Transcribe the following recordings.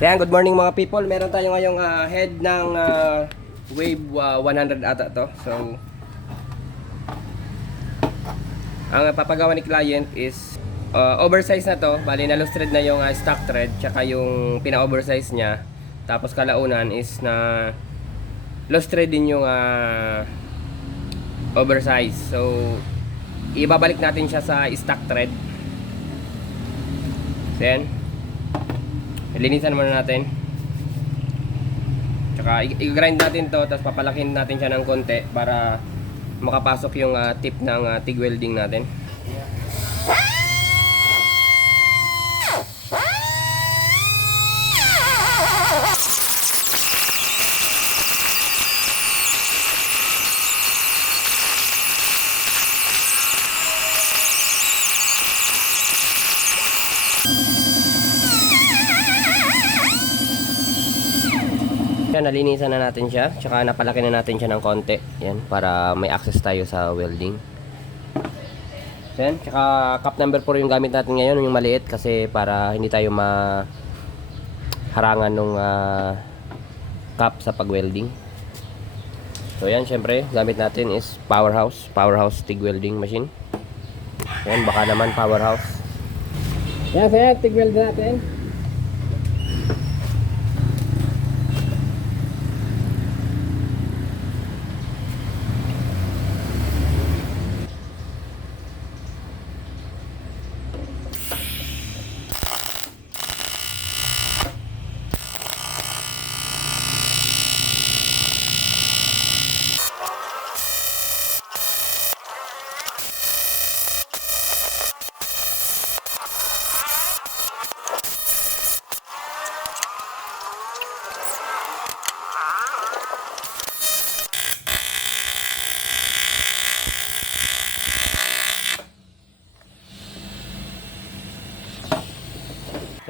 So yan, good morning mga people. Meron tayo ngayong head ng Wave 100 ata to. So ang papagawa ni client is oversize na to. Bali na loose thread na yung stock thread, tsaka yung pina-oversize niya. Tapos kalaunan is na loose thread din yung oversize. So ibabalik natin siya sa stock thread. So yan, linisan muna natin. Tsaka i-grind natin to, tapos papalakin natin siya ng konti para makapasok yung tip ng TIG welding natin. Yan, nalinisan na natin siya, tsaka napalaki na natin siya ng konti. Yan, para may access tayo sa welding. So yan, tsaka cup number 4 yung gamit natin ngayon, yung maliit, kasi para hindi tayo maharangan nung cup sa pag-welding. So yan, syempre, gamit natin is Powerhouse TIG welding machine. Yan, baka naman Powerhouse. Yan, so yan, TIG weld natin.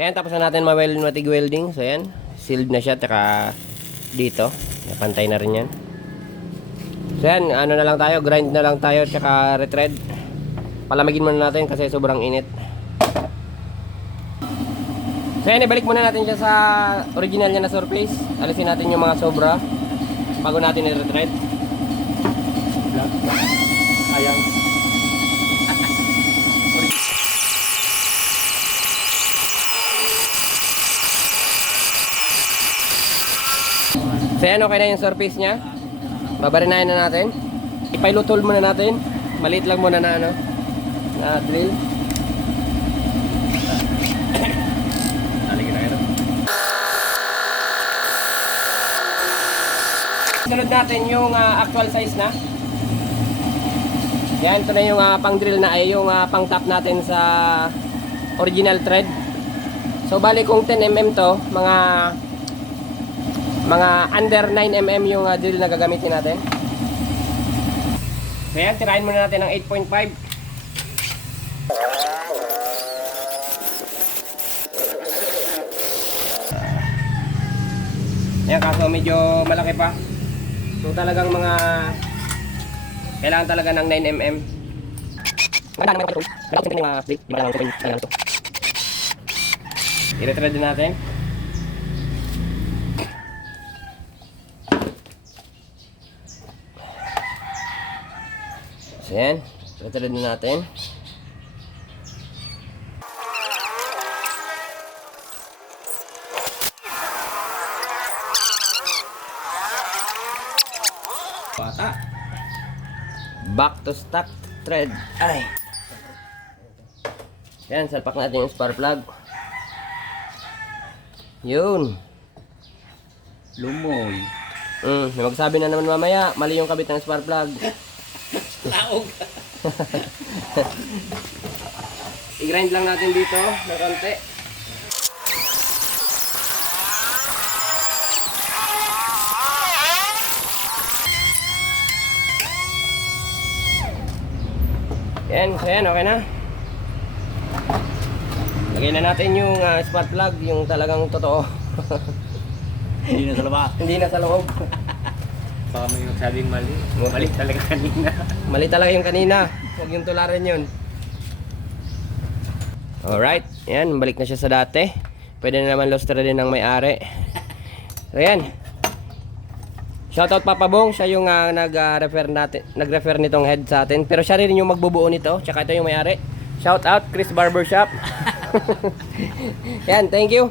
Yan, tapos na natin ma-TIG welding. So yan, sealed na siya, taka dito, pantay na rin yan. So yan, ano na lang tayo, grind na lang tayo, tsaka retread. Palamigin muna natin kasi sobrang init. So yan, ibalik muna natin siya sa original niya na surface. Alisin natin yung mga sobra bago natin i-retread. Ayang. So yan, okay na yung surface nya. Babarinahin na natin. Ipailutol muna natin. Maliit lang muna na drill. Taligin na ito. Sunod natin yung actual size na. Yan, ito na yung pang drill na, ay yung pang top natin sa original thread. So bali kung 10mm to, mga under 9mm yung drill na gagamitin natin. So yan, tirahin muna natin ng 8.5. Yan, kaso medyo malaki pa. So talagang kailangan talaga ng 9mm. I-retread din natin. So yan, retread na natin. Bata. Back to stock thread. Ay. Yan, salpak natin yung spark plug. Yun. Lumoy. Magsabi na naman mamaya, mali yung kabit ng spark plug. Laog. I-grind lang natin dito ng konti. Yan, so yan, okay na. Lagay na natin yung spark plug, yung talagang totoo. Hindi na sa labas. Hindi na sa loob. Baka may magsabing mali. Mali talaga kanina. Mali talaga yung kanina. Huwag yung tularan yun. Alright. Yan, balik na siya sa dati. Pwede na naman lustre din ng may-ari. So yan. Shoutout Papa Bong, siya yung nag-refer nitong head sa atin. Pero siya rin yung magbubuo nito, tsaka ito yung may-ari. Shoutout Chris Barbershop. Yan, thank you.